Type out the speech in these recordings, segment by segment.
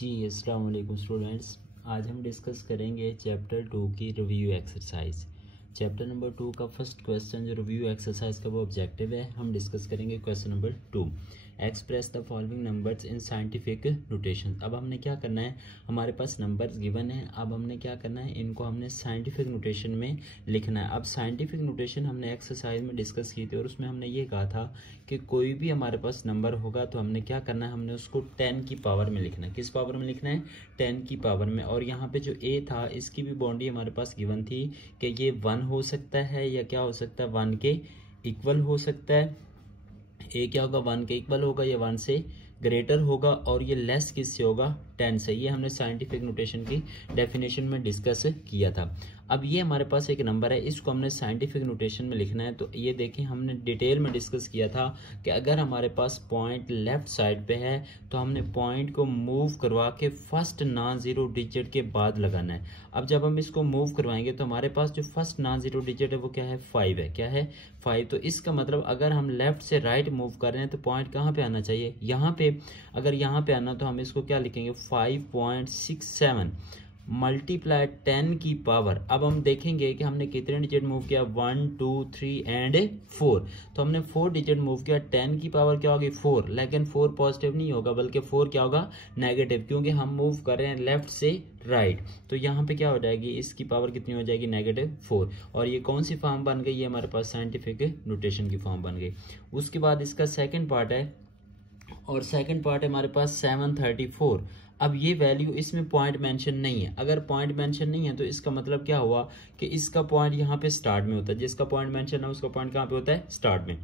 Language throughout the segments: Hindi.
जी अस्सलाम वालेकुम स्टूडेंट्स। आज हम डिस्कस करेंगे चैप्टर 2 की रिव्यू एक्सरसाइज। चैप्टर नंबर 2 का फर्स्ट क्वेश्चन जो रिव्यू एक्सरसाइज का वो ऑब्जेक्टिव है, हम डिस्कस करेंगे question number 2, express the following numbers in scientific notation. अब हमने क्या करना है, हमारे पास नंबर्स गिवन है, अब हमने क्या करना है, इनको हमने साइंटिफिक नोटेशन में लिखना है। अब साइंटिफिक नोटेशन हमने एक्सरसाइज में डिस्कस की थी और उसमें हमने ये कहा था कि कोई भी हमारे पास नंबर होगा तो हमने क्या करना है, हमने उसको 10 की पावर में लिखना है। किस पावर में लिखना है? 10 की पावर में। और यहाँ पे जो ए था इसकी भी बाउंड्री हमारे पास गिवन थी कि ये 1 हो सकता है या क्या हो सकता है, 1 के इक्वल हो सकता है। ए क्या होगा, 1 के इक्वल होगा या 1 से ग्रेटर होगा, और ये लेस किससे होगा, 10 से। ये हमने साइंटिफिक नोटेशन की डेफिनेशन में डिस्कस किया था। अब ये हमारे पास एक नंबर है, इसको हमने साइंटिफिक नोटेशन में लिखना है। तो ये देखें, हमने डिटेल में डिस्कस किया था कि अगर हमारे पास पॉइंट लेफ्ट साइड पे है तो हमने पॉइंट को मूव करवा के फर्स्ट नॉन जीरो डिजिट के बाद लगाना है। अब जब हम इसको मूव करवाएंगे तो हमारे पास जो फर्स्ट नॉन जीरो डिजिट है वो क्या है, 5 है। क्या है, 5। तो इसका मतलब अगर हम लेफ्ट से राइट मूव कर रहे हैं तो पॉइंट कहाँ पे आना चाहिए, यहाँ पे। अगर यहाँ पे आना तो हम इसको क्या लिखेंगे, 5.67 मल्टीप्लाई 10 की पावर। अब हम देखेंगे कि हमने कितने डिजिट मूव किया, 1 2 3 एंड 4। तो हमने 4 डिजिट मूव किया, 10 की पावर क्या होगी, 4। लेकिन 4 पॉजिटिव नहीं होगा बल्कि 4 क्या होगा, नेगेटिव, क्योंकि हम मूव कर रहे हैं लेफ्ट से राइट। तो यहाँ पे क्या हो जाएगी, इसकी पावर कितनी हो जाएगी, -4। और ये कौन सी फॉर्म बन गई, ये हमारे पास साइंटिफिक नोटेशन की फॉर्म बन गई। उसके बाद इसका सेकेंड पार्ट है, और सेकंड पार्ट है हमारे पास 734। अब ये वैल्यू, इसमें पॉइंट मेंशन नहीं है। अगर पॉइंट मेंशन नहीं है तो इसका मतलब क्या हुआ कि इसका पॉइंट यहाँ पे स्टार्ट में होता है। जिसका पॉइंट मेंशन है उसका पॉइंट कहाँ पे होता है, स्टार्ट में।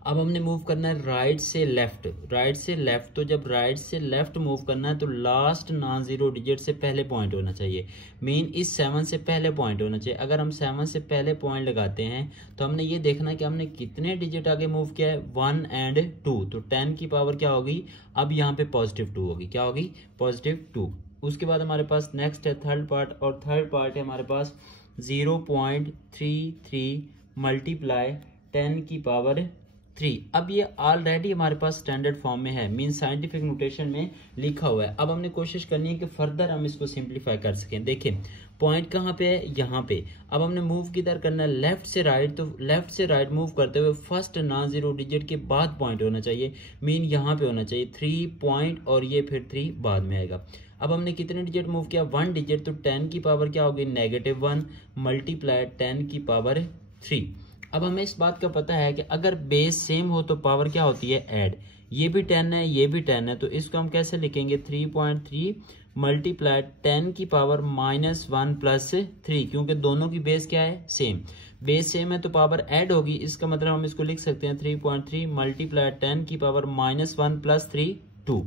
अब हमने मूव करना है राइट से लेफ्ट, राइट से लेफ्ट। तो जब राइट से लेफ्ट मूव करना है तो लास्ट नॉन जीरो डिजिट से पहले पॉइंट होना चाहिए। मेन इस 7 से पहले पॉइंट होना चाहिए। अगर हम 7 से पहले पॉइंट लगाते हैं तो हमने ये देखना है कि हमने कितने डिजिट आगे मूव किया है, 1 एंड 2। तो 10 की पावर क्या होगी, अब यहाँ पे +2 होगी। क्या होगी, +2। उसके बाद हमारे पास नेक्स्ट है थर्ड पार्ट, और थर्ड पार्ट है हमारे पास 0.33 मल्टीप्लाई 10 की पावर 3। अब ये ऑलरेडी हमारे पास स्टैंडर्ड फॉर्म में है, मीन साइंटिफिक नोटेशन में लिखा हुआ है। अब हमने कोशिश करनी है कि फर्दर हम इसको सिंप्लीफाई कर सकें। देखें पॉइंट कहाँ पे है, यहाँ पे। अब हमने मूव किधर करना है, लेफ्ट से राइट। तो लेफ्ट से राइट मूव करते हुए फर्स्ट नॉन जीरो डिजिट के बाद पॉइंट होना चाहिए, मीन यहाँ पे होना चाहिए 3 पॉइंट, और ये फिर 3 बाद में आएगा। अब हमने कितने डिजिट मूव किया, 1 डिजिट। तो 10 की पावर क्या होगी, -1 मल्टीप्लाई 10 की पावर 3। अब हमें इस बात का पता है कि अगर बेस सेम हो तो पावर क्या होती है, ऐड। ये भी 10 है, ये भी 10 है, तो इसको हम कैसे लिखेंगे, 3.3 मल्टीप्लाई 10 की पावर -1 + 3, क्योंकि दोनों की बेस क्या है, सेम। बेस सेम है तो पावर ऐड होगी। इसका मतलब हम इसको लिख सकते हैं 3.3 मल्टीप्लाई 10 की पावर -1 + 3 2।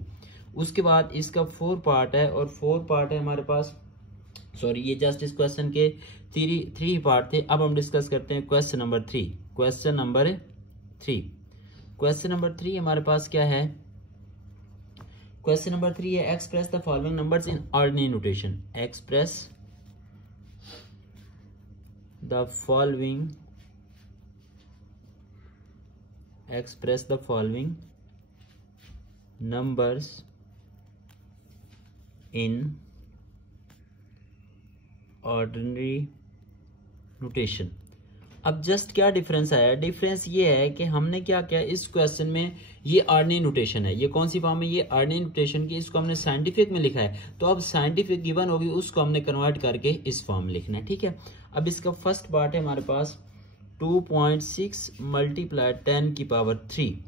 उसके बाद इसका 4 पार्ट है, और 4 पार्ट है हमारे पास, सॉरी ये जस्ट इस क्वेश्चन के 3 पार्ट थे। अब हम डिस्कस करते हैं क्वेश्चन नंबर 3। क्वेश्चन नंबर 3 हमारे पास क्या है, क्वेश्चन नंबर 3 है express the following numbers in ordinary notation. Express the following numbers in ordinary notation. अब जस्ट क्या डिफरेंस आया, डिफरेंस ये है कि हमने क्या किया इस क्वेश्चन में, ये ऑर्डिनरी नोटेशन है। ये कौन सी फॉर्म है, ये ऑर्डिनरी नोटेशन की, इसको हमने साइंटिफिक में लिखा है। तो अब साइंटिफिक गिवन होगी, उसको हमने कन्वर्ट करके इस फॉर्म में लिखना है, ठीक है। अब इसका फर्स्ट पार्ट है हमारे पास 2.6 मल्टीप्लाई 10 की पावर 3।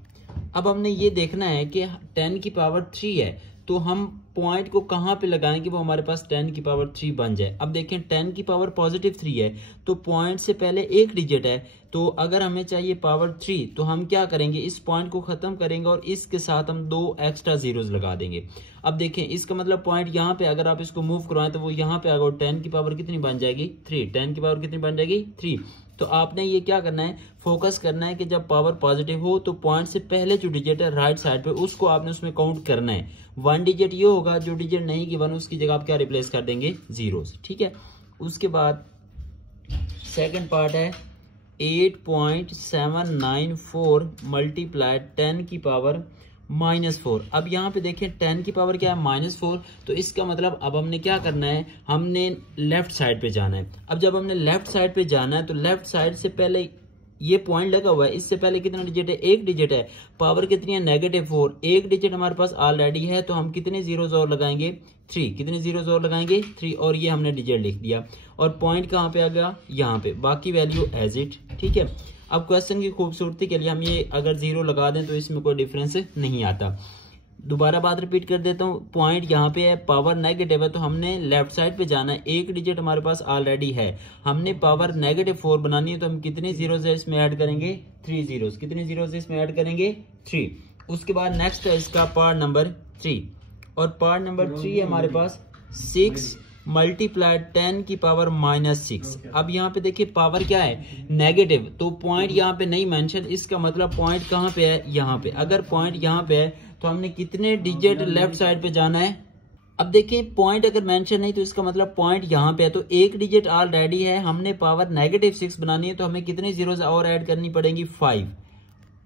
अब हमने ये देखना है कि 10 की पावर 3 है, तो हम पॉइंट को कहां पे लगाएं कि वो हमारे पास 10 की पावर 3 बन जाए। अब देखें 10 की पावर +3 है, तो पॉइंट से पहले एक डिजिट है। तो अगर हमें चाहिए पावर 3 तो हम क्या करेंगे, इस पॉइंट को खत्म करेंगे और इसके साथ हम 2 एक्स्ट्रा जीरोस लगा देंगे। अब देखें इसका मतलब पॉइंट यहाँ पे अगर आप इसको मूव करवाएं तो वो यहाँ पे आएगा, 10 की पावर कितनी बन जाएगी, 3। 10 की पावर कितनी बन जाएगी, 3। तो आपने ये क्या करना है, फोकस करना है कि जब पावर पॉजिटिव हो तो पॉइंट से पहले जो डिजिट है राइट साइड पे उसको आपने उसमें काउंट करना है। 1 डिजिट ये होगा, जो डिजिट नहीं गिवन उसकी जगह आप क्या रिप्लेस कर देंगे, जीरोस, ठीक है। उसके बाद सेकंड पार्ट है 8.794 मल्टीप्लाई 10 की पावर -4। अब यहाँ पे देखिए 10 की पावर क्या है -4, तो इसका मतलब अब हमने क्या करना है, हमने लेफ्ट साइड पे जाना है। अब जब हमने लेफ्ट साइड पे जाना है तो लेफ्ट साइड से पहले ये पॉइंट लगा हुआ है, इससे पहले कितना डिजिट है, एक डिजिट है। पावर कितनी है, -4, एक डिजिट हमारे पास ऑलरेडी है, तो हम कितने जीरोस और लगाएंगे, 3। कितने जीरोस और लगाएंगे, 3, और ये हमने डिजिट लिख दिया। और पॉइंट कहाँ पे आ गया, यहाँ पे, बाकी वैल्यू एज इट। ठीक है, अब क्वेश्चन की खूबसूरती के लिए हम ये अगर 0 लगा दें तो इसमें कोई डिफरेंस नहीं आता। दोबारा बात रिपीट कर देता हूँ, पॉइंट यहाँ पे है, पावर नेगेटिव है, तो हमने लेफ्ट साइड पे जाना है। एक डिजिट हमारे पास ऑलरेडी है, हमने पावर -4 बनानी है, तो हम कितने जीरोस है इसमें ऐड करेंगे, 3 जीरोस। कितने जीरोस इसमें ऐड करेंगे, 3। उसके बाद नेक्स्ट है इसका पार्ट नंबर 3, और पार्ट नंबर 3 है हमारे पास 6 मल्टीप्लाई 10 की पावर -6। अब यहाँ पे देखिए पावर क्या है, नेगेटिव, तो पॉइंट यहाँ पे नहीं मेंशन, इसका मतलब पॉइंट कहाँ पे है, यहाँ पे। अगर पॉइंट यहाँ पे है तो हमने कितने डिजिट लेफ्ट साइड पे जाना है। अब देखिए पॉइंट अगर मेंशन नहीं तो इसका मतलब पॉइंट यहाँ पे है, तो एक डिजिट ऑलरेडी है, हमने पावर -6 बनानी है, तो हमें कितने जीरोस और ऐड करनी पड़ेंगी, 5।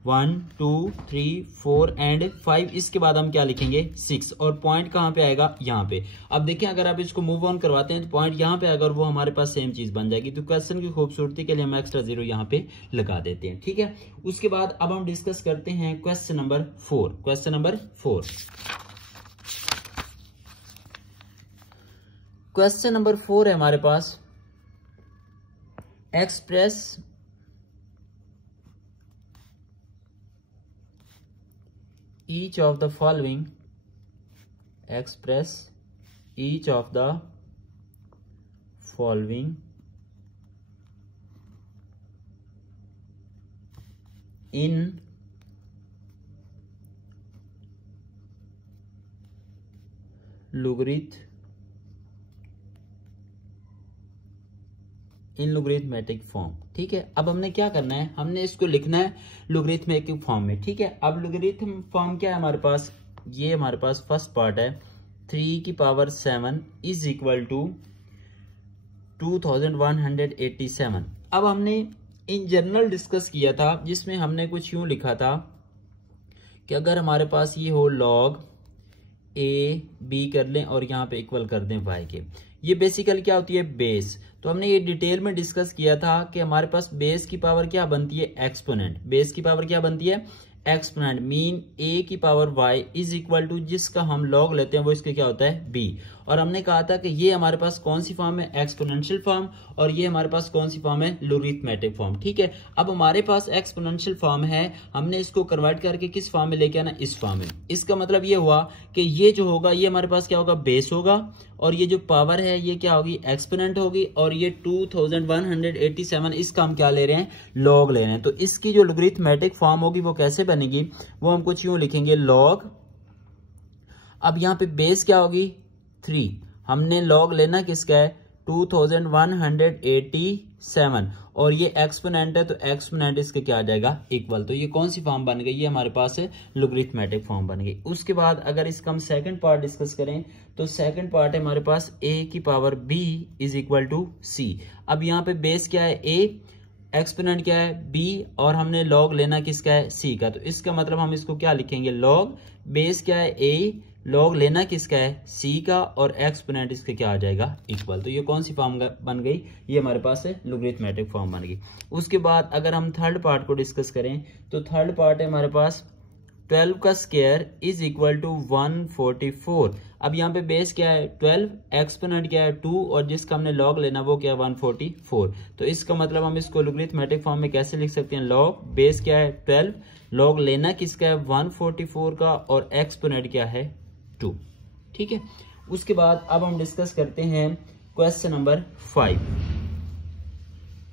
1 2 3 4 एंड 5। इसके बाद हम क्या लिखेंगे, 6, और पॉइंट कहाँ पे आएगा, यहाँ पे। अब देखिए अगर आप इसको मूव ऑन करवाते हैं तो पॉइंट यहाँ पे आएगा और वो हमारे पास सेम चीज बन जाएगी। तो क्वेश्चन की खूबसूरती के लिए हम एक्स्ट्रा 0 यहाँ पे लगा देते हैं। ठीक है, उसके बाद अब हम डिस्कस करते हैं question number 4। Question number 4, question number 4 है हमारे पास, express each of the following, express each of the following in logarithmic form. ठीक है, अब हमने क्या करना है, हमने इसको लिखना है लोगरिथमेटिक फॉर्म में। ठीक है, अब लोगरिथम फॉर्म क्या है हमारे पास, ये हमारे पास फर्स्ट पार्ट है, 3 की पावर 7 इज इक्वल टू 2187। अब हमने इन जनरल डिस्कस किया था, जिसमें हमने कुछ यूं लिखा था कि अगर हमारे पास ये हो log a b कर लें और यहाँ पे इक्वल कर दें y के, ये बेसिकली क्या होती है, बेस। तो हमने ये डिटेल में डिस्कस किया था कि हमारे पास बेस की पावर क्या बनती है, एक्सपोनेंट। बेस की पावर क्या बनती है, एक्सपोनेंट। मीन a की power y is equal to, जिसका हम लॉग लेते हैं वो इसके क्या होता है, b। और हमने कहा था कि ये हमारे पास कौन सी फॉर्म है, एक्सपोनेंशियल फॉर्म, और ये हमारे पास कौन सी फॉर्म है, लोगरिथमेटिक फॉर्म। ठीक है, अब हमारे पास एक्सपोनेंशियल फॉर्म है, हमने इसको कन्वर्ट करके किस फॉर्म में लेके आना, इस फॉर्म में। इसका मतलब ये हुआ कि ये जो होगा ये हमारे पास क्या होगा, बेस होगा, और ये जो पावर है ये क्या होगी, एक्सपोनेंट होगी, और ये 2187 इसका हम क्या ले रहे हैं, लॉग ले रहे हैं। तो इसकी जो लोगरिथमेटिक फॉर्म होगी वो कैसे बनेगी, वो हम कुछ यूं लिखेंगे, लॉग, अब यहाँ पे बेस क्या होगी, 3, हमने लॉग लेना किसका है, 2187, और ये एक्सपोनेंट है तो एक्सपोनेंट इसके क्या आ जाएगा, इक्वल। तो ये कौन सी फॉर्म बन गई, ये हमारे पास है लोगरिथमेटिक फॉर्म बन गई। उसके बाद अगर इसका हम सेकंड पार्ट डिस्कस करें तो सेकंड पार्ट है हमारे पास a की power b is equal to c। अब यहाँ पे बेस क्या है, a, एक्सपोनेंट क्या है, b, और हमने लॉग लेना किसका है, c का। तो इसका मतलब हम इसको क्या लिखेंगे, लॉग, बेस क्या है a, लॉग लेना किसका है, c का, और एक्सपोनेंट इसके क्या आ जाएगा, इक्वल। तो ये कौन सी फॉर्म बन गई, ये हमारे पास है लोगरिथमेटिक फॉर्म बन गई। उसके बाद अगर हम थर्ड पार्ट को डिस्कस करें तो थर्ड पार्ट है हमारे पास 12 का स्क्वायर इज इक्वल टू 144। अब यहाँ पे बेस क्या है, 12, एक्सपोनेंट क्या है, 2, और जिसका हमने लॉग लेना वो क्या है, 144। तो इसका मतलब हम इसको लोगरिथमेटिक फॉर्म में कैसे लिख सकते हैं, लॉग, बेस क्या है 12, लॉग लेना किसका है, 144 का, और एक्सपोनेंट क्या है, 2। ठीक है, उसके बाद अब हम डिस्कस करते हैं question number 5।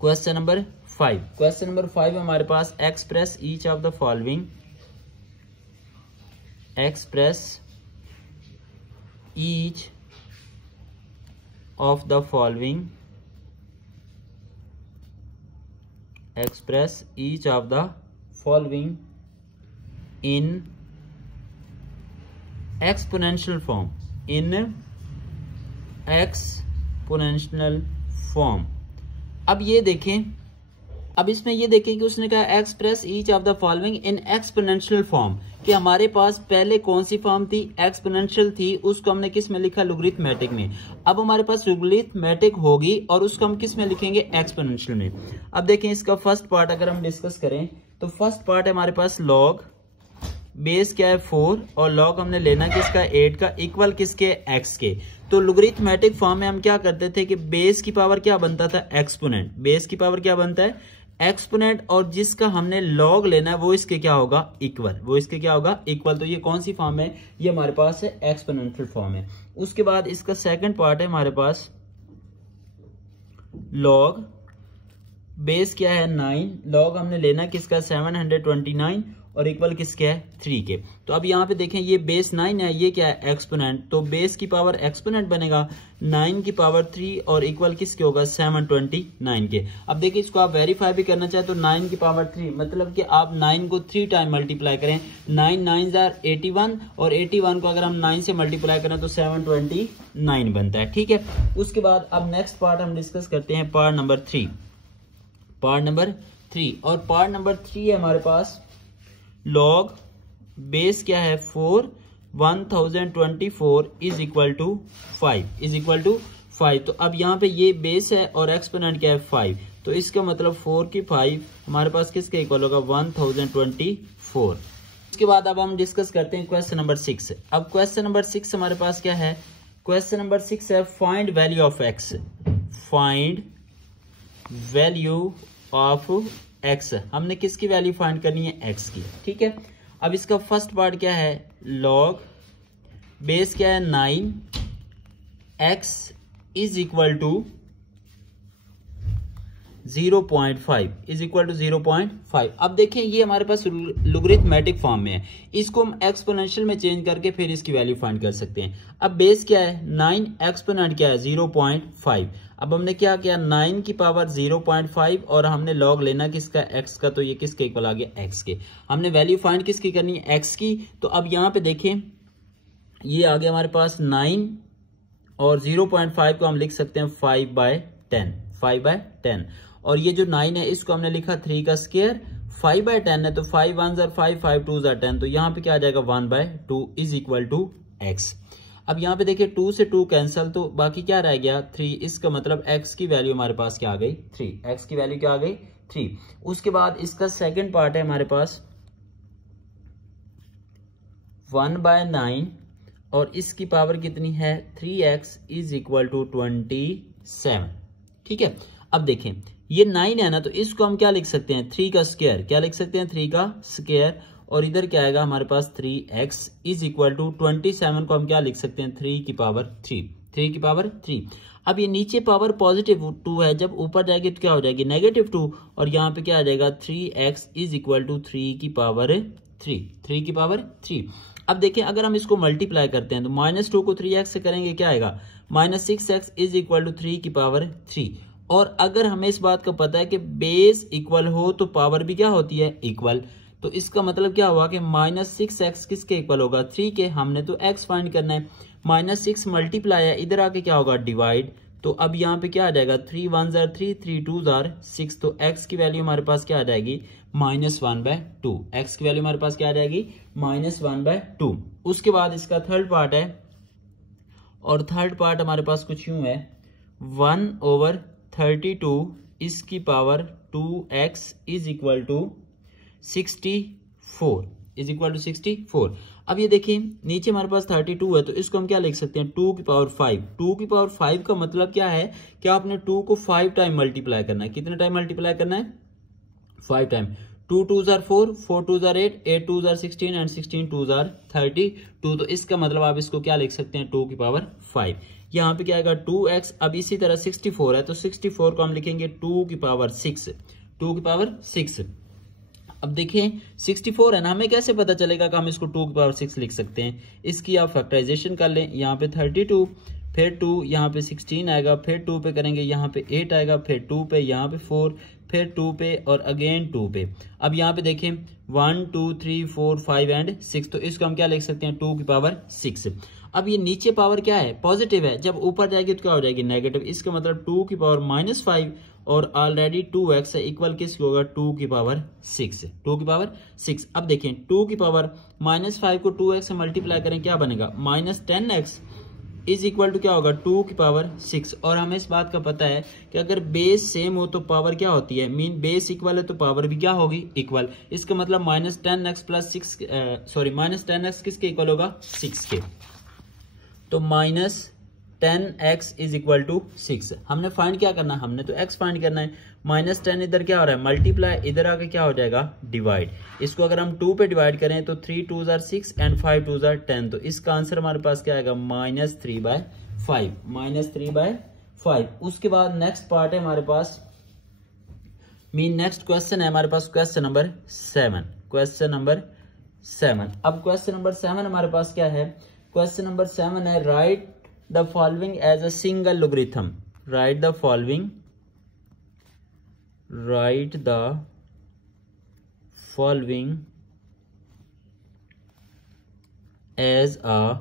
Question number 5, question number 5 हमारे पास, express each of the following, express each of the following, express each of the following in exponential form, in exponential form। अब ये देखें, अब इसमें ये देखें कि उसने कहा express each of the following in exponential form. कि हमारे पास पहले कौन सी फॉर्म थी, एक्सपोनेंशियल थी, उसको हमने किस में लिखा, लॉगरिथमेटिक में। अब हमारे पास लॉगरिथमेटिक होगी और उसको हम किस में लिखेंगे, एक्सपोनेंशियल में। अब देखें इसका फर्स्ट पार्ट अगर हम डिस्कस करें तो फर्स्ट पार्ट है हमारे पास लॉग, बेस क्या है 4 और लॉग हमने लेना किसका, 8 का, इक्वल किसके, x के। तो लॉगरिथमेटिक फॉर्म में हम क्या करते थे कि बेस की पावर क्या बनता था, एक्सपोनेंट। बेस की पावर क्या बनता है, एक्सपोनेंट, और जिसका हमने लॉग लेना है वो इसके क्या होगा, इक्वल, वो इसके क्या होगा, इक्वल। तो ये कौन सी फॉर्म है, ये हमारे पास है एक्सपोनेंशियल फॉर्म है। उसके बाद इसका सेकंड पार्ट है हमारे पास लॉग, बेस क्या है 9, लॉग हमने लेना किसका, 729 और इक्वल किसके है, 3 के। तो अब यहाँ पे देखें ये बेस 9 है, ये क्या है, एक्सपोनेंट, तो बेस की पावर एक्सपोनेंट बनेगा 9 की पावर 3 और इक्वल किसके होगा, 729 के। अब देखिए इसको आप वेरीफाई भी करना चाहे तो 9 की पावर 3 मतलब कि आप 9 को 3 टाइम मल्टीप्लाई करें, 9 9 आर 81 और 81 को अगर हम 9 से मल्टीप्लाई करें तो 729 बनता है, ठीक है। उसके बाद अब नेक्स्ट पार्ट हम डिस्कस करते हैं, पार्ट नंबर 3। पार्ट नंबर 3 और पार्ट नंबर 3 है हमारे पास लॉग, बेस क्या है 4, 1024 is equal to 5, is equal to 5। तो अब यहाँ पे ये बेस है और एक्सपोनेंट क्या है 5, तो इसका मतलब 4 की 5 हमारे पास किसके इक्वल होगा, 1024। उसके बाद अब हम डिस्कस करते हैं क्वेश्चन नंबर 6। अब क्वेश्चन नंबर 6 हमारे पास क्या है, क्वेश्चन नंबर 6 है find value of x, find value of x. हमने किसकी वैल्यू फाइंड करनी है, एक्स की, ठीक है। अब इसका फर्स्ट पार्ट क्या है, लॉग, बेस क्या है 9, X is equal to 0.5, is equal to 0.5। अब देखें ये हमारे पास लॉगरिथमेटिक फॉर्म में है, इसको हम एक्सपोनेंशियल में चेंज करके फिर इसकी वैल्यू फाइंड कर सकते हैं। अब बेस क्या है 9, एक्सपोनेंट क्या है 0.5। अब हमने क्या किया, 9 की पावर 0.5 और हमने लॉग लेना किसका, x का, तो ये किसके इक्वल आ गया, x के। हमने वैल्यू फाइंड किसकी करनी है, x की। तो अब यहाँ पे देखें ये आ गया हमारे पास 9 और 0.5 को हम लिख सकते हैं 5/10, 5/10। और ये जो 9 है इसको हमने लिखा 3 का स्क्वायर, 5/10 है तो 5 1 are 5, 5 2 are 10, तो यहाँ पे क्या आ जाएगा 1/2 इज इक्वल टू x। अब यहाँ पे देखिए 2 से 2 कैंसिल, तो बाकी क्या रह गया 3, इसका मतलब x की वैल्यू हमारे पास क्या आ गई 3, x की वैल्यू क्या आ गई 3। उसके बाद इसका सेकंड पार्ट है हमारे पास 1/9 और इसकी पावर कितनी है 3x इज इक्वल टू 27, ठीक है। अब देखें ये 9 है ना, तो इसको हम क्या लिख सकते हैं 3 का स्क्वायर, क्या लिख सकते हैं 3 का स्क्वायर, और इधर क्या आएगा हमारे पास 3x इज इक्वल टू 27 को हम क्या लिख सकते हैं 3 की पावर 3, 3 की पावर 3। अब ये नीचे पावर पॉजिटिव 2 है, जब ऊपर जाएगी तो क्या हो जाएगी -2, और यहाँ पे क्या आ जाएगा 3x इज इक्वल टू 3 की पावर 3, 3 की पावर 3। अब देखें अगर हम इसको मल्टीप्लाई करते हैं तो -2 को 3x से करेंगे क्या आएगा -6x इज इक्वल टू 3 की पावर 3। और अगर हमें इस बात का पता है कि बेस इक्वल हो तो पावर भी क्या होती है इक्वल, तो इसका मतलब क्या हुआ कि -6x किसके इक्वल होगा 3 के। हमने तो x फाइंड करना है, -6 मल्टीप्लाई है, इधर आके क्या होगा डिवाइड, तो अब यहाँ पे क्या आ जाएगा 3 1 are 3, 3 2 are 6, तो x की वैल्यू हमारे पास क्या आ जाएगी -1/2, x की वैल्यू हमारे पास क्या आ जाएगी -1/2। उसके बाद इसका थर्ड पार्ट है, और थर्ड पार्ट हमारे पास कुछ यूं है 1/32 इसकी power 2x is equal to 64, is equal to 64। अब ये देखिए नीचे हमारे पास 32 है, तो इसको हम क्या लिख सकते हैं 2 की पावर 5। 2 की पावर 5 का मतलब क्या है कि आपने 2 को 5 टाइम मल्टीप्लाई करना है। कितने टाइम मल्टीप्लाई करना है 5 time. 2 2s are 4, 4 2s are 8, 8 2s are 16 and 16 2s are 32। तो इसका मतलब आप इसको क्या लिख सकते हैं 2 की पावर 5। यहाँ पे क्या आएगा 2x। अब इसी तरह 64 है, तो 64 को हम लिखेंगे 2 की पावर 6, 2 की पावर 6। अब देखें 64 है ना, हमें कैसे पता चलेगा कि हम इसको 2 की पावर 6 लिख सकते हैं। इसकी आप फैक्टराइजेशन कर लें, यहाँ पे 32 फिर 2 यहाँ पे 16 आएगा, फिर 2 पे करेंगे यहाँ पे 8 आएगा, फिर 2 पे यहाँ पे 4, फिर 2 पे और अगेन 2 पे। अब यहाँ पे देखें 1 2 3 4 5 एंड 6, तो इसको हम क्या लिख सकते हैं 2 की पावर 6। अब ये नीचे पावर क्या है पॉजिटिव है, जब ऊपर जाएगी तो क्या हो जाएगी नेगेटिव, इसका मतलब 2 की पावर -5 और ऑलरेडी 2x इक्वल किसकी होगा 2 की पावर 6, 2 की पावर 6। अब देखें 2 की पावर -5 को 2x से मल्टीप्लाई करें क्या बनेगा -10x इज इक्वल टू क्या होगा 2 की पावर 6। और हमें इस बात का पता है कि अगर बेस सेम हो तो पावर क्या होती है, मीन बेस इक्वल है तो पावर भी क्या होगी इक्वल। इसका मतलब -10x प्लस 6 -10x किसके इक्वल होगा 6 के। तो -10x इज इक्वल टू 6। हमने फाइंड क्या करना है, हमने तो x फाइंड करना है। -10 इधर क्या हो रहा है मल्टीप्लाई, इधर आके क्या हो जाएगा डिवाइड। इसको अगर हम 2 पे डिवाइड करें तो 3 2s are 6 and 5 2s are 10। तो इसका आंसर हमारे पास क्या आएगा -3/5। उसके बाद नेक्स्ट पार्ट है हमारे पास, मीन नेक्स्ट क्वेश्चन है हमारे पास क्वेश्चन नंबर 7। अब क्वेश्चन नंबर 7 हमारे पास क्या है, क्वेश्चन नंबर 7 है right the following as a single logarithm. Write the following as a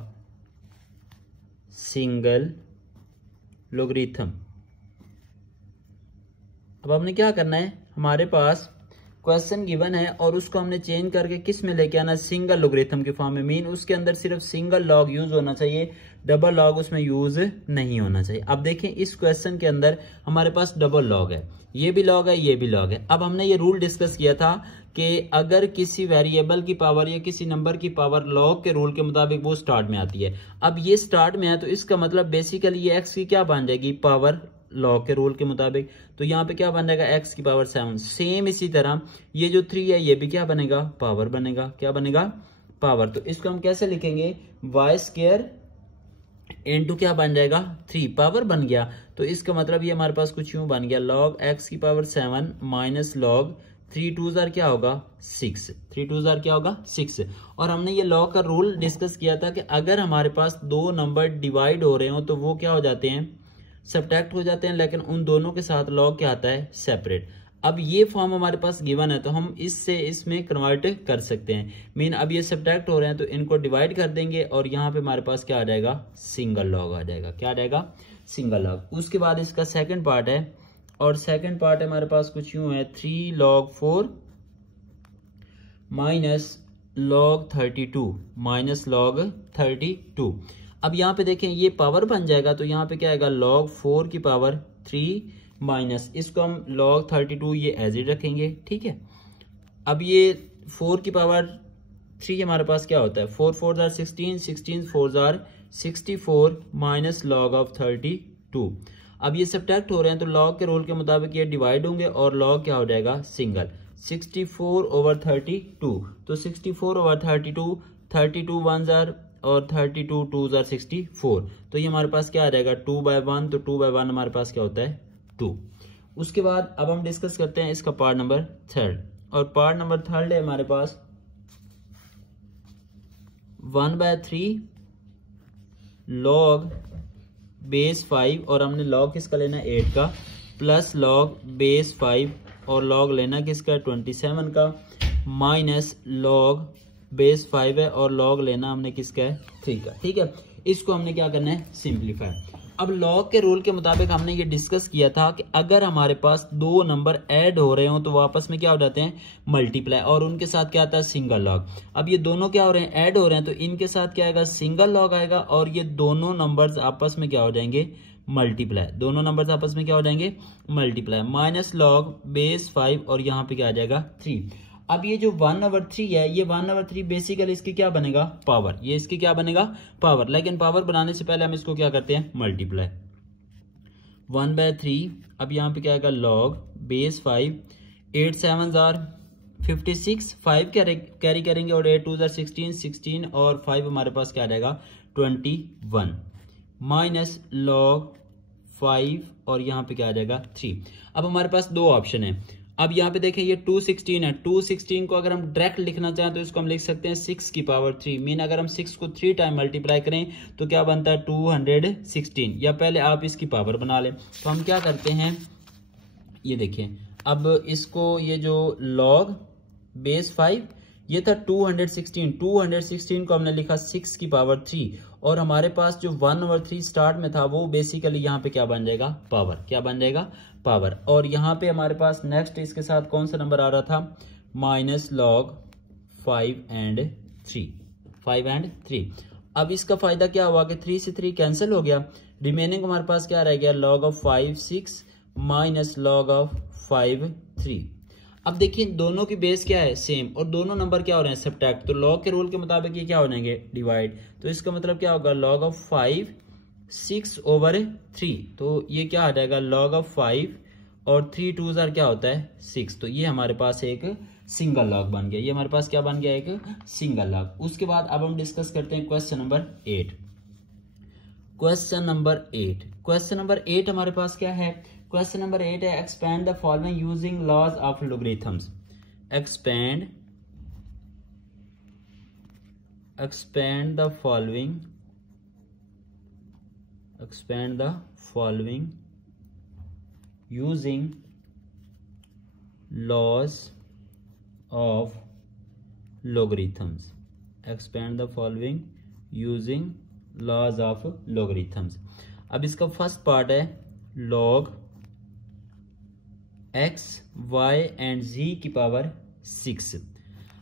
single logarithm. अब हमने क्या करना है, हमारे पास क्वेश्चन गिवन है और उसको हमने चेंज करके किस में लेके आना, सिंगल लोगरिथम के फॉर्म में। मीन उसके अंदर सिर्फ सिंगल लॉग यूज होना चाहिए, डबल लॉग उसमें यूज नहीं होना चाहिए। अब देखें इस क्वेश्चन के अंदर हमारे पास डबल लॉग है, ये भी लॉग है, ये भी लॉग है। अब हमने ये रूल डिस्कस किया था कि अगर किसी वेरिएबल की पावर या किसी नंबर की पावर लॉग के रूल के मुताबिक वो स्टार्ट में आती है। अब ये स्टार्ट में है तो इसका मतलब बेसिकली ये एक्स की क्या बन जाएगी पावर लॉग के रूल के मुताबिक। तो यहाँ पे क्या बन जाएगा x की पावर 7। सेम इसी तरह ये जो 3 है ये भी क्या बनेगा पावर बनेगा, क्या बनेगा पावर। तो इसको हम कैसे लिखेंगे y² इंटू क्या बन जाएगा 3, पावर बन गया। तो इसका मतलब ये हमारे पास कुछ यूं बन गया log x की power 7 minus log 3 2s are क्या होगा 6, 3 2s are क्या होगा 6। और हमने ये लॉग का रूल डिस्कस किया था कि अगर हमारे पास दो नंबर डिवाइड हो रहे हो तो वो क्या हो जाते हैं सब्ट्रैक्ट हो जाते हैं, लेकिन उन दोनों के साथ लॉग क्या आता है सेपरेट। अब ये फॉर्म हमारे पास गिवन है तो हम इससे इसमें कन्वर्ट कर सकते हैं। मीन अब ये सब्ट्रैक्ट हो रहे हैं तो इनको डिवाइड कर देंगे और यहाँ पे हमारे पास क्या आ जाएगा सिंगल लॉग आ जाएगा, क्या आ जाएगा सिंगल लॉग। उसके बाद इसका सेकंड पार्ट है और सेकंड पार्ट है हमारे पास कुछ यूं है 3 log 4 माइनस log 32। अब यहाँ पे देखें ये पावर बन जाएगा तो यहाँ पे क्या आएगा log 4 की पावर 3 माइनस इसको हम log 32 ये एज इट रखेंगे, ठीक है। अब ये 4 की पावर 3 हमारे पास क्या होता है 4 4s are 16, 16 4s are 64 minus log of 32। अब ये सब्ट्रैक्ट हो रहे हैं तो log के रूल के मुताबिक ये डिवाइड होंगे और log क्या हो जाएगा सिंगल 64/32। तो 64/32, 32 1s are और 32 2s are 64। तो ये हमारे पास क्या आ जाएगा 2/1। तो 2/1 हमारे पास क्या होता है 2। उसके बाद अब हम डिस्कस करते हैं इसका पार्ट नंबर 3 और पार्ट नंबर 3 है हमारे पास 1/3 log बेस 5 और हमने log किसका लेना है 8 का प्लस log बेस 5 और log लेना किसका 27 का माइनस log बेस 5 है और log लेना हमने किसका है 3 का, ठीक है। इसको हमने क्या करना है सिंप्लीफाई। अब log के रूल के मुताबिक हमने ये डिस्कस किया था कि अगर हमारे पास दो नंबर ऐड हो रहे हो तो वापस में क्या हो जाते हैं मल्टीप्लाई और उनके साथ क्या आता है सिंगल लॉग। अब ये दोनों क्या हो रहे हैं ऐड हो रहे हैं तो इनके साथ क्या आएगा सिंगल लॉग आएगा और ये दोनों नंबर्स आपस में क्या हो जाएंगे मल्टीप्लाई, दोनों नंबर्स आपस में क्या हो जाएंगे मल्टीप्लाई माइनस log बेस 5 और यहाँ पे क्या आ जाएगा 3। अब ये जो 1/3 है ये 1/3 बेसिकली इसकी क्या बनेगा पावर, ये इसकी क्या बनेगा पावर। लेकिन पावर बनाने से पहले हम इसको क्या करते हैं मल्टीप्लाई 1/3। अब यहाँ पे क्या आएगा log base 5, 8 7s are 56, 5 carry करेंगे और 8 2s are 16, 16 और 5 हमारे पास क्या आ जाएगा 21 माइनस log 5 और यहाँ पे क्या आ जाएगा 3। अब हमारे पास दो ऑप्शन है। अब यहाँ पे देखें ये 216 है, 216 को अगर हम डायरेक्ट लिखना चाहें तो इसको हम लिख सकते हैं 6 की पावर 3। मीन अगर हम 6 को 3 टाइम मल्टीप्लाई करें तो क्या बनता है 216। या पहले आप इसकी पावर बना लें तो हम क्या करते हैं ये देखिए अब इसको ये जो log बेस 5 ये था 216 को हमने लिखा 6 की पावर 3 और हमारे पास जो 1/3 स्टार्ट में था वो बेसिकली यहाँ पे क्या बन जाएगा, पावर। क्या बन जाएगा, पावर। और यहाँ पे हमारे पास नेक्स्ट इसके साथ कौन सा नंबर आ रहा था, माइनस लॉग 5 and 3। अब इसका फायदा क्या हुआ कि 3 से 3 कैंसिल हो गया, रिमेनिंग हमारे पास क्या रह गया, log of 5 6 minus log of 5 3। अब देखिए दोनों की बेस क्या है, सेम, और दोनों नंबर क्या हो रहे हैं, सब्ट्रैक्ट। तो log के रूल के मुताबिक ये क्या हो जाएंगे, डिवाइड। तो इसका मतलब क्या होगा, log of 5 6/3। तो ये क्या आ जाएगा, log of 5 और 3 2s क्या होता है 6। तो ये हमारे पास एक सिंगल लॉग बन गया। ये हमारे पास क्या बन गया, एक सिंगल लॉग। उसके बाद अब हम डिस्कस करते हैं क्वेश्चन नंबर 8। क्वेश्चन नंबर 8 हमारे पास क्या है, क्वेश्चन नंबर 8 है expand the following using laws of logarithms. Expand the following using laws of logarithms। expand the following using laws of logarithms। अब इसका फर्स्ट पार्ट है log x y and z की पावर 6।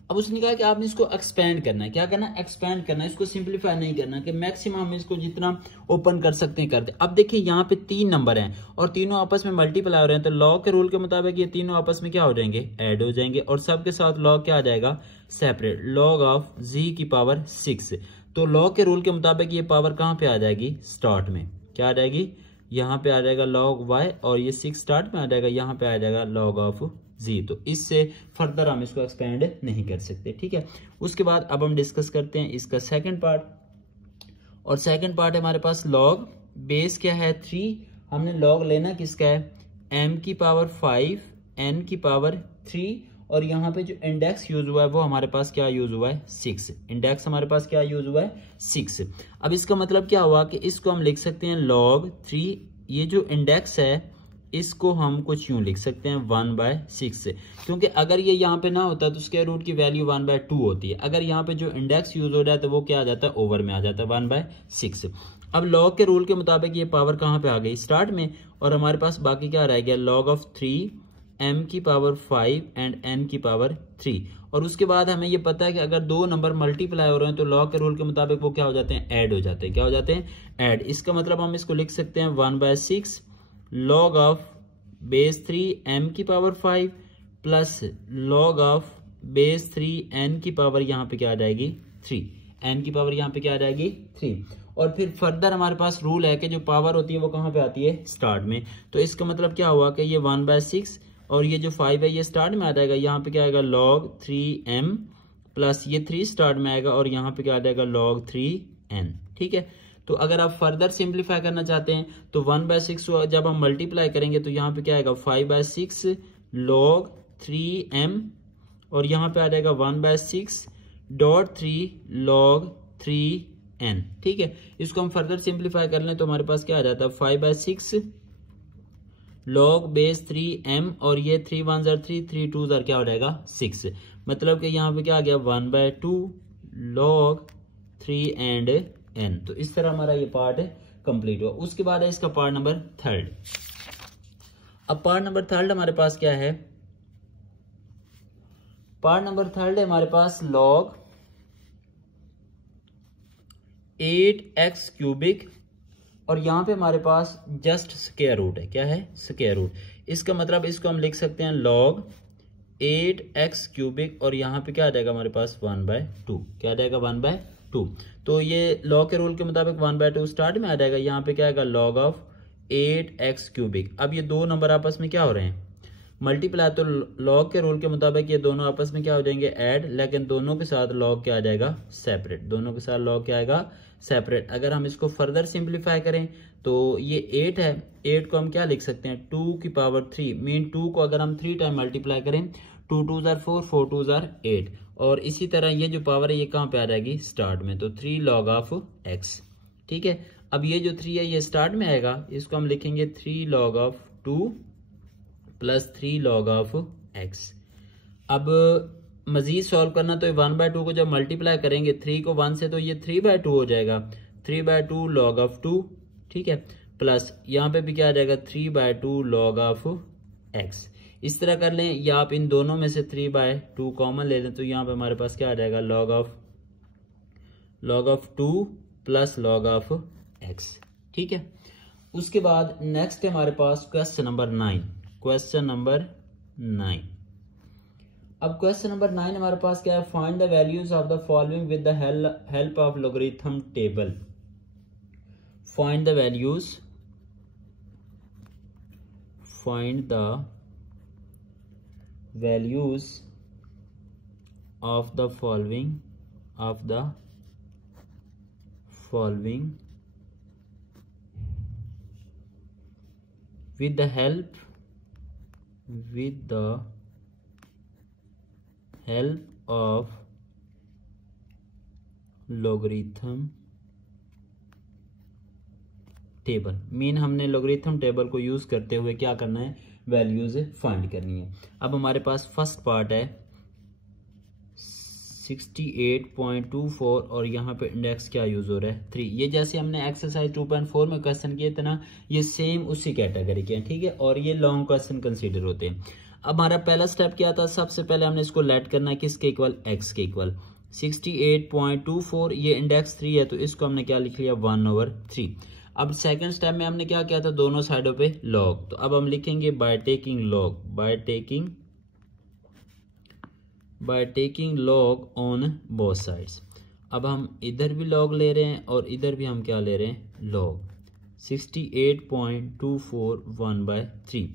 अब उसने कहा कि आपने इसको एक्सपेंड करना है। क्या करना है, एक्सपेंड करना है, इसको सिंपलीफाई नहीं करना कि मैक्सिमम हम इसको जितना ओपन कर सकते हैं करते। अब देखिए यहाँ पे 3 नंबर हैं और तीनों आपस में मल्टीप्लाई हो रहे हैं, तो लॉग के रूल के मुताबिक ये तीनों आपस में क्या हो जाएंगे, ऐड हो जाएंगे और सबके साथ लॉग क्या आ जाएगा, सेपरेट। लॉग ऑफ z की पावर 6। तो लॉग के रूल के मुताबिक ये पावर कहाँ पे आ जाएगी, स्टार्ट में। क्या आ जाएगी, यहाँ पे आ जाएगा log y और ये 6 स्टार्ट में आ जाएगा, यहाँ पे आ जाएगा log ऑफ जी। तो इससे फर्दर हम इसको एक्सपेंड नहीं कर सकते, ठीक है। उसके बाद अब हम डिस्कस करते हैं इसका सेकंड पार्ट, और सेकंड पार्ट हमारे पास लॉग बेस क्या है 3। हमने लॉग लेना किसका है, m की पावर 5 n की पावर 3 और यहाँ पे जो इंडेक्स यूज हुआ है वो हमारे पास क्या यूज हुआ है, 6। इंडेक्स हमारे पास क्या यूज हुआ है, 6। अब इसका मतलब क्या हुआ कि इसको हम लिख सकते हैं log 3। ये जो इंडेक्स है इसको हम कुछ यूं लिख सकते हैं 1/6, क्योंकि अगर ये यहाँ पे ना होता तो स्क्वायर रूट की वैल्यू 1/2 होती है। अगर यहाँ पे जो इंडेक्स यूज हो रहा है तो वो क्या आ जाता है, ओवर में आ जाता है 1/6। अब लॉग के रूल के मुताबिक ये पावर कहाँ पे आ गई, स्टार्ट में, और हमारे पास बाकी क्या रह गया, log of 3 m की पावर 5 एंड n की पावर 3। और उसके बाद हमें ये पता है कि अगर दो नंबर मल्टीप्लाई हो रहे हैं तो लॉग के रूल के मुताबिक वो क्या हो जाते हैं, ऐड हो जाते हैं। क्या हो जाते हैं, ऐड। इसका मतलब हम इसको लिख सकते हैं 1/6 log ऑफ बेस 3 m की power 5 plus log of base 3 n की पावर यहाँ पे क्या आ जाएगी, 3। n की पावर यहाँ पे क्या आ जाएगी, 3। और फिर फर्दर हमारे पास रूल है कि जो पावर होती है वो कहाँ पे आती है, स्टार्ट में। तो इसका मतलब क्या हुआ कि ये 1/6 और ये जो 5 है ये स्टार्ट में आ जाएगा, यहाँ पे क्या आएगा log 3m प्लस ये 3 स्टार्ट में आएगा और यहाँ पे क्या आ जाएगा log 3n, ठीक है। तो अगर आप फर्दर सिंप्लीफाई करना चाहते हैं तो 1/6 जब हम मल्टीप्लाई करेंगे तो यहाँ पे क्या आएगा, 5/6 log 3m और यहाँ पे आ जाएगा 1/6.3 log 3n, ठीक है। इसको हम फर्दर सिंप्लीफाई कर लें तो हमारे पास क्या आ जाता है, 5/6 log बेस 3m और ये 3 1s 3 3 2s क्या हो जाएगा, 6। मतलब कि यहाँ पे क्या आ गया, 1/2 log 3 and n। तो इस तरह हमारा ये पार्ट कंप्लीट हुआ। उसके बाद है इसका पार्ट नंबर 3। अब पार्ट नंबर 3 हमारे पास क्या है, पार्ट नंबर 3 है हमारे पास log 8x क्यूबिक और यहाँ पे हमारे पास जस्ट स्क्वायर रूट है। क्या है, स्क्वायर रूट। इसका मतलब इसको हम लिख सकते हैं log 8x क्यूबिक और यहाँ पे क्या आ जाएगा हमारे पास 1/2। क्या आ जाएगा, 1/2। तो ये लॉग के रूल के मुताबिक 1/2 स्टार्ट में आ जाएगा, यहाँ पे क्या आएगा log ऑफ 8x क्यूबिक। अब ये दो नंबर आपस में क्या हो रहे हैं, मल्टीप्लाई। तो लॉग के रूल के मुताबिक ये दोनों आपस में क्या हो जाएंगे, ऐड, लेकिन दोनों के साथ लॉग क्या आ जाएगा, सेपरेट। दोनों के साथ लॉग क्या आएगा, सेपरेट। अगर हम इसको फर्दर सिंप्लीफाई करें तो ये 8 है, 8 को हम क्या लिख सकते हैं, 2 की पावर 3। मीन 2 को अगर हम 3 टाइम मल्टीप्लाई करें, 2 2s 4 4 2s 8। और इसी तरह ये जो पावर है ये कहाँ पे आ जाएगी, स्टार्ट में। तो 3 log ऑफ x, ठीक है। अब ये जो 3 है ये स्टार्ट में आएगा, इसको हम लिखेंगे 3 log of 2 plus 3 log of x। अब मजीद सॉल्व करना तो 1/2 को जब मल्टीप्लाई करेंगे 3 को 1 से तो ये 3/2 हो जाएगा, 3/2 log ऑफ 2, ठीक है, प्लस यहाँ पे भी क्या आ जाएगा 3/2 log ऑफ x। इस तरह कर लें, या आप इन दोनों में से 3/2 कॉमन ले लें तो यहाँ पे हमारे पास क्या आ जाएगा log of 2 plus log of x, ठीक है। उसके बाद नेक्स्ट है हमारे पास क्वेश्चन नंबर 9। क्वेश्चन नंबर 9, अब क्वेश्चन नंबर 9 हमारे पास क्या है, find the values of the following with the help of logarithm table. Find the values, find the values of the following with the help of logarithm table. Mean हमने लॉगरिथम टेबल को यूज करते हुए क्या करना है, वैल्यूज फाइंड करनी है। अब हमारे पास फर्स्ट पार्ट है 68.24 और यहाँ पे इंडेक्स क्या यूज हो रहा है 3। ये जैसे हमने एक्सरसाइज 2.4 में क्वेश्चन किए थे ना, ये सेम उसी कैटेगरी के हैं, ठीक है, और ये लॉन्ग क्वेश्चन कंसीडर होते हैं। अब हमारा पहला स्टेप क्या था, सबसे पहले हमने इसको लेट करना है किसके इक्वल, x के इक्वल। 68.24 ये इंडेक्स 3 है तो इसको हमने क्या लिख लिया 1/3। अब सेकंड स्टेप में हमने क्या किया था, दोनों साइडों पे लॉग, तो अब हम लिखेंगे by taking log on both sides. अब हम इधर भी लॉग ले रहे हैं और इधर भी हम क्या ले रहे हैं, लॉग। 68.24 1/3।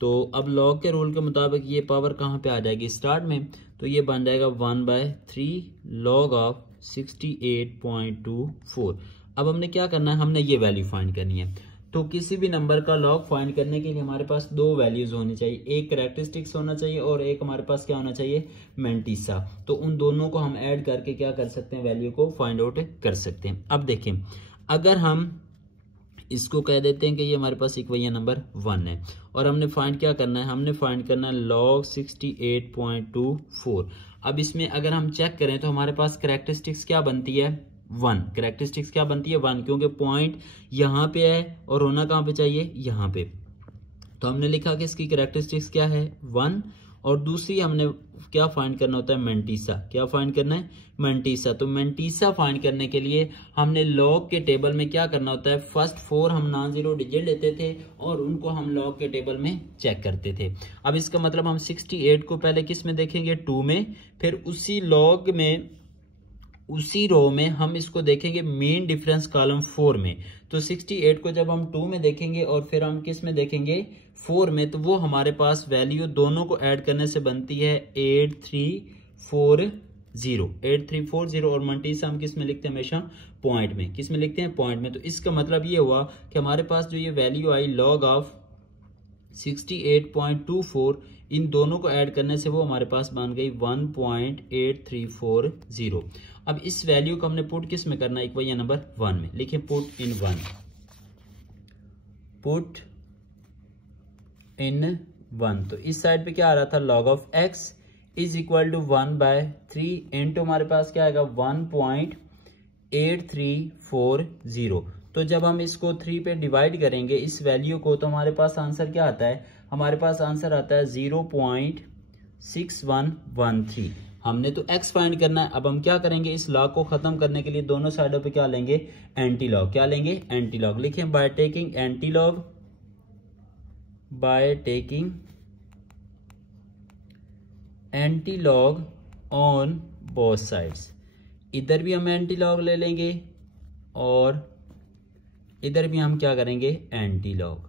तो अब लॉग के रूल के मुताबिक ये पावर कहाँ पे आ जाएगी, स्टार्ट में, तो ये बन जाएगा 1/3 लॉग ऑफ 68.24। अब हमने क्या करना है, हमने ये वैल्यू फाइंड करनी है। तो किसी भी नंबर का लॉग फाइंड करने के लिए हमारे पास दो वैल्यूज होनी चाहिए, एक कैरेक्टरिस्टिक्स होना चाहिए और एक हमारे पास क्या होना चाहिए, मैंटीसा। तो उन दोनों को हम ऐड करके क्या कर सकते हैं, वैल्यू को फाइंड आउट कर सकते हैं। अब देखें, अगर हम इसको कह देते हैं कि ये हमारे पास इक्वेशन नंबर 1 है और हमने फाइंड क्या करना है, हमने फाइंड करना है log 68.24। अब इसमें अगर हम चेक करें तो हमारे पास कैरेक्टरिस्टिक्स क्या बनती है 1, कैरेक्टरिस्टिक्स क्या बनती है 1, क्योंकि पॉइंट यहाँ पे है और होना कहाँ पे चाहिए, यहाँ पे। तो हमने लिखा कि इसकी कैरेक्टरिस्टिक्स क्या है 1, और दूसरी हमने क्या फाइंड करना होता है, मैंटीसा। क्या फाइंड करना है, मैंटीसा। तो मैंटीसा फाइंड करने के लिए हमने लॉग के टेबल में क्या करना होता है, फर्स्ट 4 हम नॉन जीरो डिजिट लेते थे और उनको हम लॉग के टेबल में चेक करते थे। अब इसका मतलब हम 68 को पहले किस में देखेंगे, 2 में, फिर उसी लॉग में उसी रो में हम इसको देखेंगे मेन डिफरेंस कॉलम 4 में। तो 68 को जब हम 2 में देखेंगे और फिर हम किस में देखेंगे 4 में, तो वो हमारे पास वैल्यू दोनों को ऐड करने से बनती है 8340 और मैंटीसा हम किस में लिखते हैं, हमेशा पॉइंट में। किस में लिखते हैं, पॉइंट में। तो इसका मतलब ये हुआ कि हमारे पास जो ये वैल्यू आई लॉग ऑफ 68.24, इन दोनों को ऐड करने से वो हमारे पास बन गई 1.8340। अब इस वैल्यू को हमने पुट किस में करना है, इक्वेशन नंबर 1 में। लिखें पुट इन 1। तो इस साइड पे क्या आ रहा था, log of x is equal to 1/3 into हमारे पास क्या आएगा 1.8340। तो जब हम इसको 3 पे डिवाइड करेंगे इस वैल्यू को, तो हमारे पास आंसर क्या आता है, हमारे पास आंसर आता है 0.6113। हमने तो x फाइंड करना है। अब हम क्या करेंगे, इस लॉग को खत्म करने के लिए दोनों साइडों पे क्या लेंगे, एंटी लॉग। क्या लेंगे, एंटी लॉग। लिखें by taking anti log on both sides. इधर भी हम एंटी लॉग ले लेंगे और इधर भी हम क्या करेंगे, एंटी लॉग,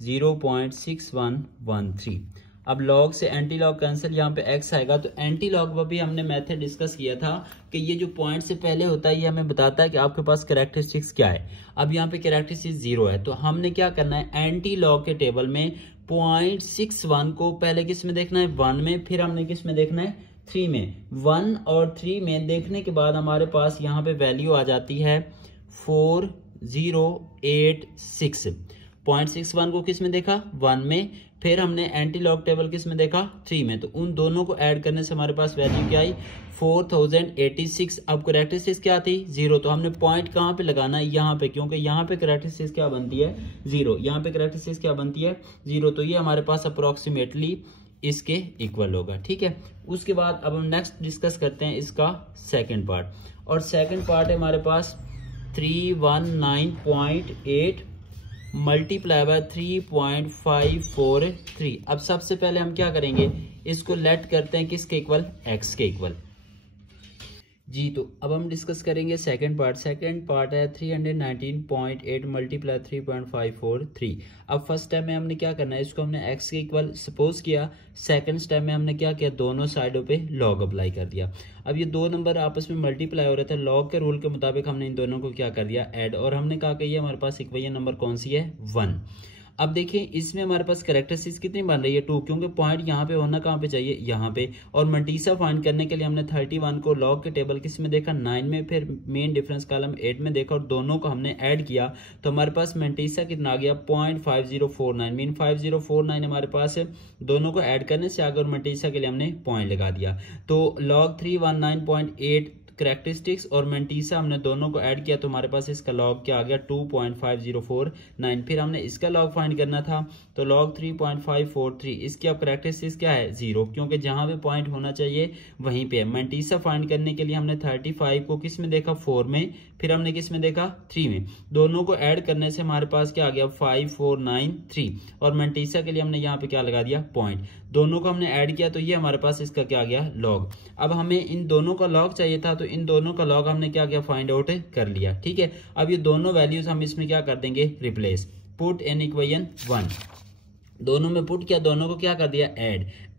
0.6113। अब लॉग से एंटी लॉग कैंसिल, यहाँ पे x आएगा। तो एंटी लॉग पर भी हमने मेथड डिस्कस किया था कि ये जो पॉइंट से पहले होता है ये हमें बताता है कि आपके पास कैरेक्टरिस्टिक्स क्या है। अब यहाँ पे कैरेक्टरिस्टिक्स 0 है, तो हमने क्या करना है, एंटी लॉग के टेबल में 0.61 को पहले किस में देखना है, 1 में, फिर हमने किस में देखना है, 3 में। 1 और 3 में देखने के बाद हमारे पास यहाँ पे वैल्यू आ जाती है 4086। 0.61 को किस में देखा 1 में, फिर हमने एंटी लॉग टेबल किस में देखा 3 में, तो उन दोनों को ऐड करने से हमारे पास वैल्यू क्या आई 4086। अब करेक्टरिस्टिक्स क्या थी 0, तो हमने पॉइंट कहाँ पे लगाना है यहाँ पे, क्योंकि यहाँ पे करेक्टरिस्टिक्स क्या बनती है 0, यहाँ पे करेक्टरिस्टिक्स क्या बनती है 0, तो ये हमारे पास अप्रोक्सीमेटली इसके इक्वल होगा। ठीक है, उसके बाद अब हम नेक्स्ट डिस्कस करते हैं इसका सेकंड पार्ट, और सेकंड पार्ट है हमारे पास 319.8 मल्टीप्लाई बाय 3.543। अब सबसे पहले हम क्या करेंगे, इसको लेट करते हैं किसके इक्वल, एक्स के इक्वल जी। तो अब हम डिस्कस करेंगे सेकंड पार्ट। सेकंड पार्ट है 319.8 मल्टीप्लाई 3.543। अब फर्स्ट टाइम में हमने क्या करना है, इसको हमने एक्स के इक्वल सपोज किया, सेकंड स्टेप में हमने क्या किया, दोनों साइडों पे लॉग अप्लाई कर दिया। अब ये दो नंबर आपस में मल्टीप्लाई हो रहे थे, लॉग के रूल के मुताबिक हमने इन दोनों को क्या कर दिया ऐड, और हमने कहा कि ये हमारे पास इक्वेशन नंबर कौन सी है 1। अब देखिए इसमें हमारे पास करेक्टरिस्टिक्स कितनी बन रही है 2, क्योंकि पॉइंट यहाँ पे होना कहाँ पे चाहिए यहाँ पे, और मल्टीसा फाइंड करने के लिए हमने 31 को लॉग के टेबल किस में देखा 9 में, फिर मेन डिफरेंस कॉलम 8 में देखा, और दोनों को हमने ऐड किया तो हमारे पास मल्टीसा कितना आ गया 0.5049, मीन 5049 हमारे पास है। दोनों को ऐड करने से आगे और मल्टीसा के लिए हमने पॉइंट लगा दिया, तो लॉग 319.8 करेक्टरिस्टिक्स और मेंटीसा हमने दोनों को ऐड किया तो हमारे पास इसका लॉग क्या आ गया 2.5049। फिर हमने इसका लॉग फाइंड करना था, तो लॉग 3.543, इसकी अब करेक्टरिस्टिक्स क्या है 0, क्योंकि जहां पे पॉइंट होना चाहिए वहीं पे है। मेंटीसा फाइंड करने के लिए हमने 35 को किस में देखा 4 में, फिर हमने किस में देखा 3 में, दोनों को ऐड करने से हमारे पास क्या आ गया 5493, और मेंटीसा के लिए हमने यहाँ पे क्या लगा दिया पॉइंट, दोनों को हमने ऐड किया तो ये हमारे पास इसका क्या आ गया लॉग। अब हमें इन दोनों का लॉग चाहिए था, तो इन दोनों का लॉग हमने क्या किया फाइंड आउट कर लिया। ठीक है, अब ये दोनों वैल्यूज हम इसमें क्या कर देंगे रिप्लेस, पुट इन इक्वेशन 1, दोनों में पुट किया, दोनों को क्या कर दिया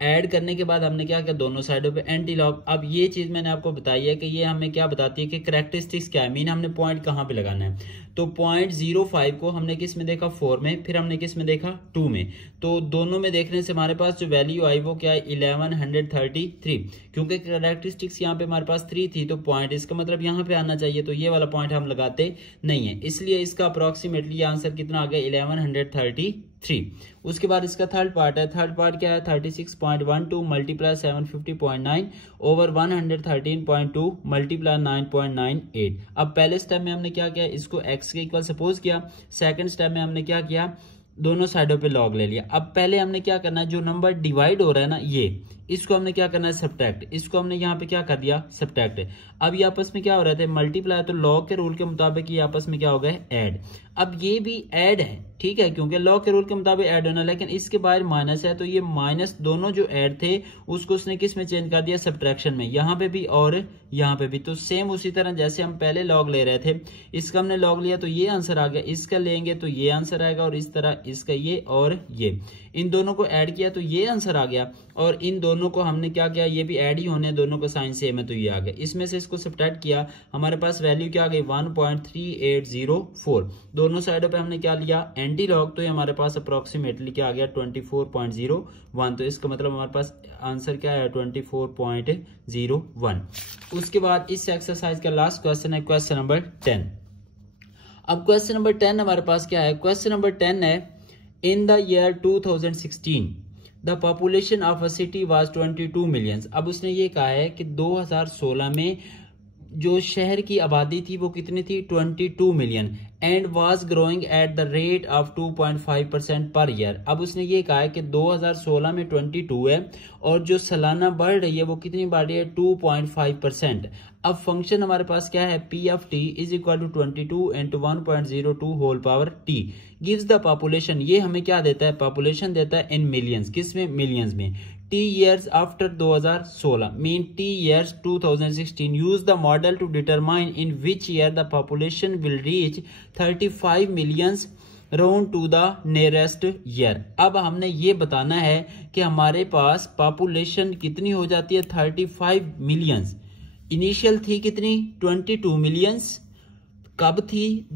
ऐड करने के बाद हमने क्या किया दोनों साइडों पे एंटी लॉग। अब ये चीज मैंने आपको बताई है कि ये हमें क्या बताती है कि करेक्टरिस्टिक्स क्या है, मीन हमने पॉइंट कहाँ पे लगाना है, तो 0.05 को हमने किस में देखा 4 में, फिर हमने किस में देखा 2 में, तो दोनों में देखने से हमारे पास जो वैल्यू आई वो क्या है 1133, क्योंकि करेक्टरिस्टिक्स यहाँ पे हमारे पास 3 थी तो पॉइंट इसका मतलब यहाँ पे आना चाहिए, तो ये वाला पॉइंट हम लगाते नहीं है, इसलिए इसका अप्रोक्सीमेटली आंसर कितना आ गया 1133। उसके बाद इसका थर्ड पार्ट है, थर्ड पार्ट क्या है 36.12 मल्टीप्लाई 750.9 ओवर 113.2 मल्टीप्लाई 9.98। अब पहले स्टेप में हमने क्या किया, इसको x के इक्वल सपोज किया, सेकंड स्टेप में हमने क्या किया दोनों साइडों पे लॉग ले लिया। अब पहले हमने क्या करना है, जो नंबर डिवाइड हो रहा है ना ये, इसको हमने क्या करना है सब्ट्रैक्ट, इसको हमने यहाँ पे क्या कर दिया सब्ट्रैक्ट। अब ये आपस में क्या हो रहे थे मल्टीप्लाई, तो लॉग के रूल के मुताबिक ये आपस में क्या हो गए ऐड। अब ये भी ऐड है, ठीक है, क्योंकि लॉग के रूल के मुताबिक ऐड होना, लेकिन इसके बाहर माइनस है, तो ये माइनस दोनों जो ऐड थे उसको उसने किस में चेंज कर दिया सब्ट्रैक्शन में, यहाँ पे भी और यहाँ पे भी। तो सेम उसी तरह जैसे हम पहले लॉग ले रहे थे, इसका हमने लॉग लिया तो ये आंसर आ गया, इसका लेंगे तो ये आंसर आएगा, और इस तरह इसका ये और ये, इन दोनों को ऐड किया तो ये आंसर आ गया, और इन दोनों को हमने क्या किया ये भी ऐड ही होने, दोनों को साइन सेम है तो ये आ गया। इसमें से इसको सब्ट्रैक्ट किया, हमारे पास वैल्यू क्या आ गई 1.3804। दोनों साइडों पे हमने क्या लिया एंटी लॉग, तो ये हमारे पास अप्रोक्सीमेटली क्या आ गया 24.01, तो इसका मतलब हमारे पास आंसर क्या है 24.01। उसके बाद इस एक्सरसाइज का लास्ट क्वेश्चन है क्वेश्चन नंबर 10। अब क्वेश्चन नंबर 10 हमारे पास क्या है, क्वेश्चन नंबर 10 है in the year 2016 the population of a city was 22 million. अब उसने ये कहा है कि 2016 में जो शहर की आबादी थी वो कितनी थी 22 million, and was growing at the rate of 2.5% per year. अब उसने ये कहा है कि 2016 में 22 है और जो सालाना बढ़ रही है वो कितनी बढ़ रही है 2.5%। अब फंक्शन हमारे पास क्या है P of T is equal to 22 into 1.02 whole power T gives the population. ये हमें क्या देता है पॉपुलेशन देता है इन मिलियंस, किसमें मिलियंस में, T years after 2016 mean T years 2016 use the model to determine in which year the population will reach 35 millions round to the nearest year। अब हमने ये बताना है कि हमारे पास पॉपुलेशन कितनी हो जाती है 35 मिलियंस, इनिशियल थी कितनी 22 मिलियंस, कब थी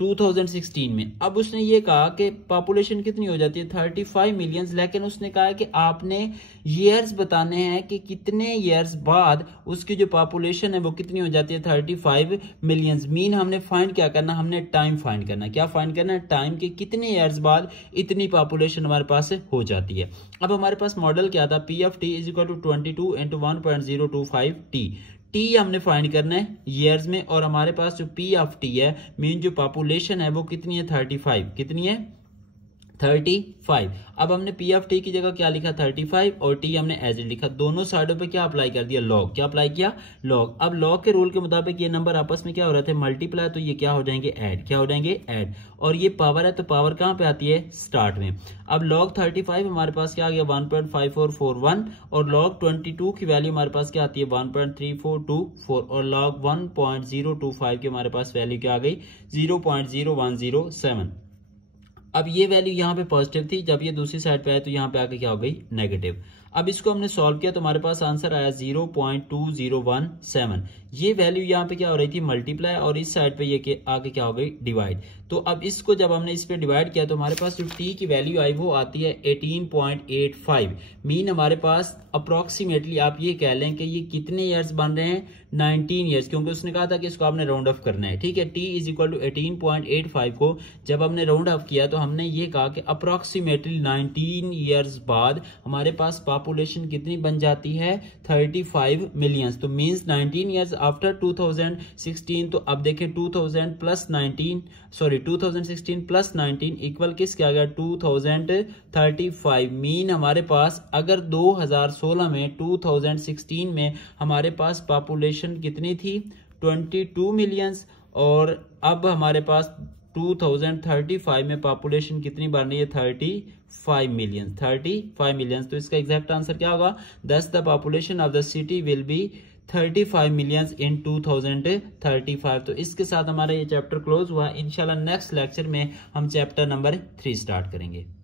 2016 में। अब उसने ये कहा कि पॉपुलेशन कितनी हो जाती है 35 मिलियंस, लेकिन उसने कहा कि आपने ईयर्स बताने हैं कि कितने ईयर्स बाद उसकी जो पॉपुलेशन है वो कितनी हो जाती है 35 मिलियंस। मीन हमने फाइंड क्या करना, हमने टाइम फाइंड करना। क्या फाइंड करना है? टाइम के कितने ईयर्स बाद इतनी पॉपुलेशन हमारे पास हो जाती है। अब हमारे पास मॉडल क्या था, P of T is equal to 22 into 1.025 T हमने फाइंड करना है ईयर्स में, और हमारे पास जो पी ऑफ टी है मीन जो पॉपुलेशन है वो कितनी है 35, कितनी है 35। अब हमने पी ऑफ टी की जगह क्या लिखा 35 और टी हमने एज इट लिखा। दोनों साइडों पे क्या अप्लाई कर दिया, लॉग। क्या अप्लाई किया, लॉग। अब लॉग के रूल के मुताबिक ये नंबर आपस में क्या हो रहे थे, मल्टीप्लाई, तो ये क्या हो जाएंगे ऐड। क्या हो जाएंगे ऐड। और ये पावर है तो पावर कहां पे आती है, स्टार्ट में। अब लॉग 35 हमारे पास क्या आ गया 1.5441 और लॉग 22 की वैल्यू हमारे पास क्या आती है 1.3424 और लॉग 1.025 की हमारे पास वैल्यू क्या आ गई 0.0107। अब ये वैल्यू यहाँ पे पॉजिटिव थी, जब ये दूसरी साइड पे आए तो यहाँ पे आके क्या हो गई नेगेटिव। अब इसको हमने सॉल्व किया तो हमारे पास आंसर आया 0.2017। ये वैल्यू यहाँ पे क्या हो रही थी मल्टीप्लाई और इस साइड पे ये आगे क्या हो गई डिवाइड। तो अब इसको जब हमने इस पे डिवाइड किया तो हमारे पास जो टी की वैल्यू आई वो आती है 18.85। मीन हमारे पास अप्रोक्सीमेटली आप ये कह लें कि ये कितने ईयर्स बन रहे हैं 19 ईयर्स, क्योंकि उसने कहा था कि इसको आपने राउंड ऑफ करना है। ठीक है, टी इज इक्वल टू 18.85 को जब हमने राउंड ऑफ किया तो हमने ये कहा कि अप्रोक्सीमेटली 19 ईयर्स बाद हमारे पास पॉपुलेशन कितनी बन जाती है 35 मिलियंस। तो मींस 19 ईयर्स आफ्टर 2016। तो अब देखें 2016 प्लस 19 इक्वल किसके आ गया 2035। मीन हमारे पास अगर 2016 में 2016 में हमारे पास पॉपुलेशन कितनी थी 22 मिलियंस और अब हमारे पास 2035 में पॉपुलेशन कितनी बन रही है 35 मिलियंस। तो इसका एग्जैक्ट आंसर क्या होगा, दस the population of the city will be 35 millions in 2035। तो इसके साथ हमारा ये चैप्टर क्लोज हुआ। इंशाल्लाह नेक्स्ट लेक्चर में हम चैप्टर नंबर 3 स्टार्ट करेंगे।